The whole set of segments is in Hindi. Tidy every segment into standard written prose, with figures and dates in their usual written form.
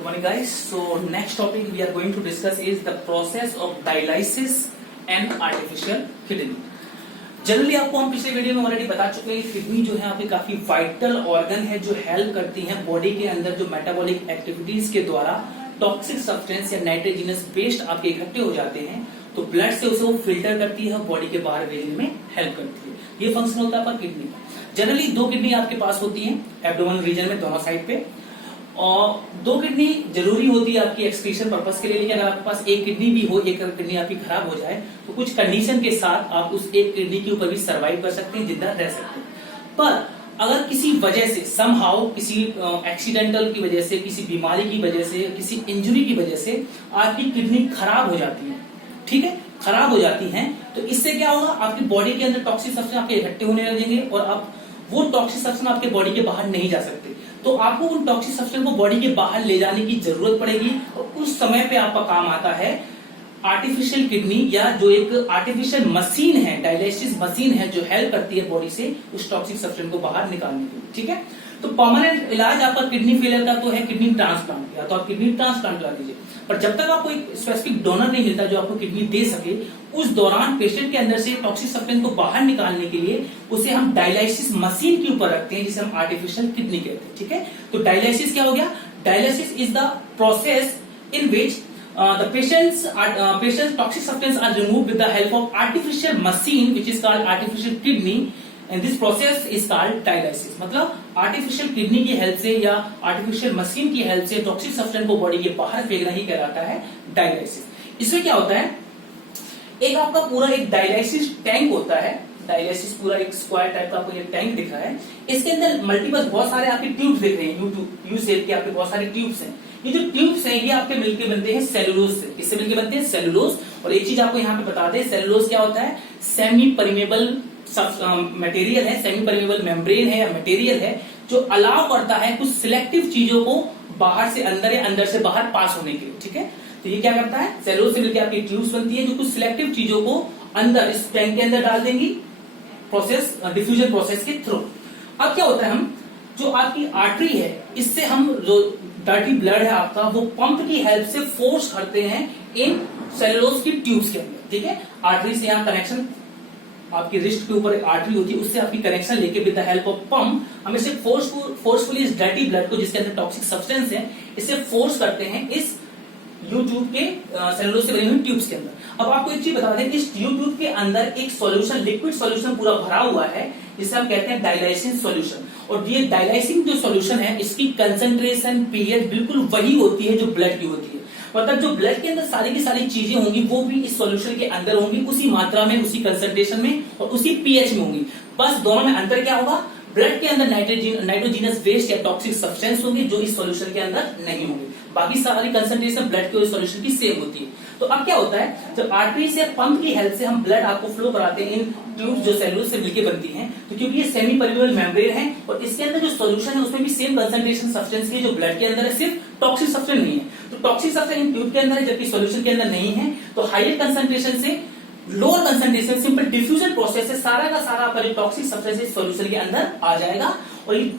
Good morning, guys. So next topic we are going to discuss is the process of dialysis and artificial kidney. Generally आपको हम पिछले वीडियो में ऑलरेडी बता चुके हैं किडनी जो है आपकी काफी वाइटल ऑर्गन है जो हेल्प करती है बॉडी के अंदर जो मेटाबॉलिक एक्टिविटीज के द्वारा टॉक्सिक सब्सटेंस या नाइट्रोजनस वेस्ट आपके इकट्ठे हो जाते हैं तो ब्लड से उसे वो फिल्टर करती है बॉडी के बाहर भेजने में हेल्प करती है। ये फंक्शन होता है आपका किडनी का। जनरली दो किडनी आपके पास होती है एब्डोमेन रीजन में दोनों साइड पे, और दो किडनी जरूरी होती है आपकी एक्सक्रीशन पर्पस के लिए। लेकिन अगर आपके पास एक किडनी भी हो, एक किडनी आपकी खराब हो जाए तो कुछ कंडीशन के साथ आप उस एक किडनी के ऊपर भी सर्वाइव कर सकते हैं, जिंदा रह सकते हैं। पर अगर किसी वजह से समहाउ किसी एक्सीडेंटल की वजह से, किसी बीमारी की वजह से, किसी इंजरी की वजह से आपकी किडनी खराब हो जाती है, ठीक है, खराब हो जाती हैं, तो इससे क्या होगा, आपकी बॉडी के अंदर टॉक्सिक सब्सटेंस आपके इकट्ठे होने लगेंगे और आप वो टॉक्सिक सब्सटेंस आपके बॉडी के बाहर नहीं जा सकते। तो आपको उन टॉक्सिक सब्सटेंस को बॉडी के बाहर ले जाने की जरूरत पड़ेगी और उस समय पे आपका काम आता है आर्टिफिशियल किडनी, या जो एक आर्टिफिशियल मशीन है, डायलिसिस मशीन है जो हेल्प करती है बॉडी से उस टॉक्सिक सब्सटेंस को बाहर निकालने के लिए, ठीक है। तो परमानेंट इलाज आपका किडनी फेलियर का तो है किडनी ट्रांसप्लांट, या तो आप किडनी ट्रांसप्लांट करा दीजिए। पर जब तक आपको एक स्पेसिफिक डोनर नहीं मिलता जो आपको किडनी दे सके, उस दौरान पेशेंट के अंदर से टॉक्सिक सब्सटेंस को बाहर निकालने के लिए उसे हम डायलिसिस मशीन के ऊपर रखते हैं जिसे हम आर्टिफिशियल किडनी कहते हैं, ठीक है। तो डायलिसिस क्या हो गया? Dialysis is the process in which the patient's toxic substance are removed with the help of artificial machine which is called artificial kidney, and this process is called dialysis। मतलब आर्टिफिशियल किडनी की हेल्प से या आर्टिफिशियल मशीन की हेल्प से टॉक्सिक सब्सटेंस को बॉडी के बाहर फेंकना ही कहलाता है डायलिसिस। इसमें क्या होता है, एक आपका पूरा एक डायलिसिस टैंक होता है, डायलिसिस पूरा एक स्क्वायर टाइप का आपको ये टैंक दिख रहा है। इसके अंदर मल्टीपल बहुत सारे आपके ट्यूब्स दिख रहे हैं, यू शेप के आपके बहुत सारे ट्यूब्स हैं। ये जो ट्यूब्स हैं ये आपके मिलके बनते हैं सेलुलोज से। किससे मिलके बनते हैं? सेलुलोज। और एक चीज आपको यहाँ पे बता दें, सेलुलोज क्या होता है? सेमी परमेबल मटेरियल है, सेमी परमेबल मेम्ब्रेन है या मटेरियल है जो अलाउ करता है कुछ सिलेक्टिव चीजों को बाहर से अंदर या अंदर से बाहर पास होने के लिए, ठीक है। तो ये क्या करता है? सेलुलोज से मिलकर आपकी ट्यूब्स बनती है जो कुछ सिलेक्टिव चीजों को अंदर इस टैंक के अंदर डाल देंगी प्रोसेस, डिफ्यूजन प्रोसेस के थ्रू। अब क्या होता है, हम जो आपकी आर्टरी है इससे हम जो डर्टी ब्लड है आपका वो पंप की हेल्प से फोर्स करते हैं इन सेलुलोज की ट्यूब्स के अंदर, ठीक है। आर्टरी से यहाँ कनेक्शन, आपकी रिस्ट के ऊपर एक आर्टरी होती है, उससे आपकी कनेक्शन लेके with the help of pump हम इसे फोर्सफुली इस डर्टी ब्लड को जिसके अंदर टॉक्सिक सब्सटेंस है इसे फोर्स करते हैं इस यू ट्यूब के सेलुलोज से बनी हुई ट्यूब्स के अंदर। अब आपको एक चीज बता दें, इस यू ट्यूब के अंदर एक सॉल्यूशन, लिक्विड सॉल्यूशन पूरा भरा हुआ है जिसे हम कहते हैं डायलाइसिन सॉल्यूशन। और ये डायलाइसिन जो सॉल्यूशन है इसकी कंसंट्रेशन पीएच बिल्कुल वही होती है जो ब्लड की होती है। मतलब जो ब्लड के अंदर सारी की सारी चीजें होंगी वो भी इस सॉल्यूशन के अंदर होंगी, उसी मात्रा में, उसी कंसंट्रेशन में और उसी पीएच में होंगी। बस दोनों में अंतर क्या होगा? ब्लड के अंदर नाइट्रोजनस वेस्ट या टॉक्सिक सब्सटेंस होंगे जो इस सॉल्यूशन के अंदर नहीं होंगे। बाकी सारी कंसंट्रेशन ब्लड के सॉल्यूशन की सेम होती है। तो अब क्या होता है, जब आर्टरी से पंप की हेल्प से हम ब्लड आपको फ्लो कराते हैं इन ट्यूब्स जो सेलुलोज से मिलकर बनती हैं, तो क्योंकि ये सेमी परमेबल मेम्ब्रेन है और इसके अंदर जो सॉल्यूशन है उसमें भी सेम कंसंट्रेशन सब्सटेंस की जो ब्लड के अंदर है, सिर्फ टॉक्सिक सब्सटेंस नहीं है। तो टॉक्सिक सब्सटेंस इन ट्यूब के अंदर है जबकि सॉल्यूशन के अंदर नहीं है। तो हायर कंसंट्रेशन से lower concentration, simple diffusion process से सारा का सारा आपका जो टॉक्सिक सब्सटेंस इस सॉल्यूशन के अंदर आ जाएगा और ये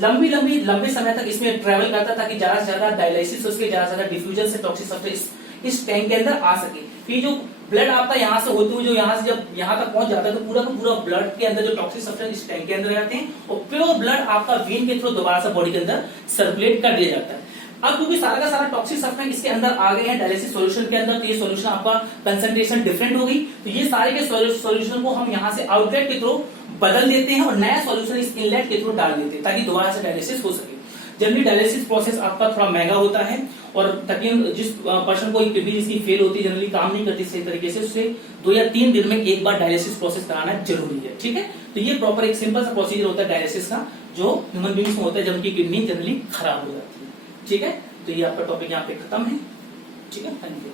लंबे समय तक इसमें ट्रेवल करता ताकि ज्यादा से ज्यादा डायलिसिस उसके ज्यादा से ज्यादा डिफ्यूजन से टॉक्सिक सब्सटेंस इस टैंक के अंदर आ सके। फिर जो ब्लड आपका यहाँ से होते हुए जो यहाँ से जब यहाँ तक पहुंच जाता है तो पूरा का पूरा ब्लड के अंदर जो टॉक्सिक सब्सटेंस इस टैंक के अंदर जाते हैं और प्योर ब्लड आपका वेन के थ्रू दोबारा से बॉडी के अंदर सर्कुलेट कर दिया जाता है। अब क्योंकि सारा का सारा टॉक्सिक सब्सटेंस इसके अंदर आ गए हैं डायलिसिस सॉल्यूशन के अंदर, तो ये सॉल्यूशन आपका कंसंट्रेशन डिफरेंट हो गई, तो ये सारे के सॉल्यूशन को हम यहाँ से आउटलेट के थ्रू बदल देते हैं और नया सॉल्यूशन इस इनलेट के थ्रू डाल देते हैं ताकि दोबारा से डायलिसिस हो सके। जनरली डायलिसिस प्रोसेस आपका थोड़ा महंगा होता है और तकरीबन जिस पर्सन को किडनी जिसकी फेल होती है, जनरली काम नहीं करती सही तरीके से, उससे 2 या 3 दिन में एक बार डायलिसिस प्रोसेस कराना जरूरी है, ठीक है। तो ये प्रॉपर एक सिंपल सा प्रोसीजर होता है डायलिसिस का जो ह्यूमन बींग्स में होता है जब उनकी किडनी जनरली खराब हो जाती है, ठीक है। तो ये आपका टॉपिक यहाँ पे खत्म है, ठीक है। Thank you.